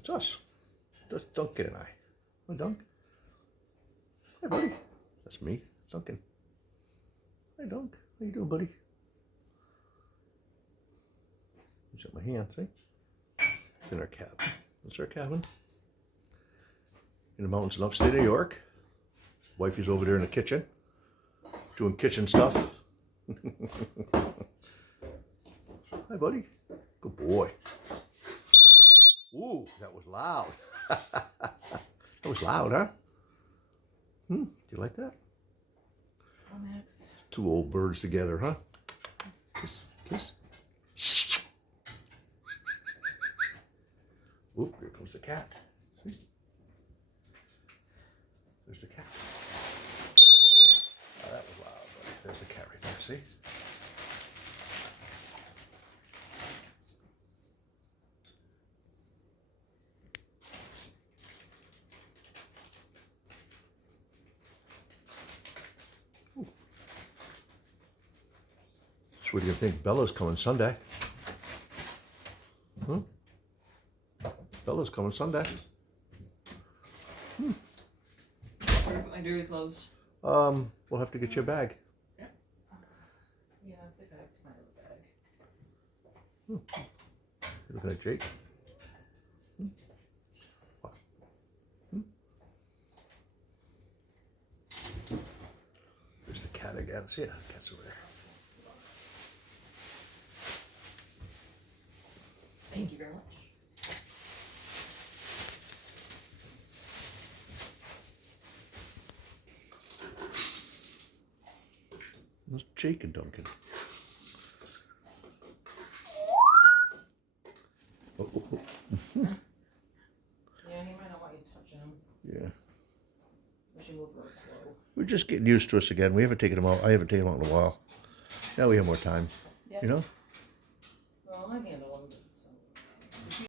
It's us. That's Duncan and I. Hi, Dunk. Hi, buddy. That's me, Duncan. Hi, Dunk. How you doing, buddy? He's at my hand, see? It's in our cabin. That's our cabin. In the mountains in upstate New York. Wifey's over there in the kitchen, doing kitchen stuff. Hi, buddy. Good boy. Ooh, that was loud. That was loud, huh? Do you like that? Oh, Max. Two old birds together, huh? Kiss, kiss. Oop, here comes the cat. See? There's the cat. Oh, that was loud, buddy. There's the cat right there, see? So what do you think? Bella's coming Sunday. Bella's coming Sunday. Where do I put my dairy clothes? We'll have to get you a bag. Yeah. Yeah, I think I have to find a bag. You looking at Jake? What? There's the cat again. See it? The cat's over there. Thank you very much. There's Jake and Duncan. Oh, oh, oh. Yeah, he might not want you touching him. Yeah. We should move real slow. We're just getting used to us again. We haven't taken them out. I haven't taken them out in a while. Now we have more time. Yep. You know? Well, I handle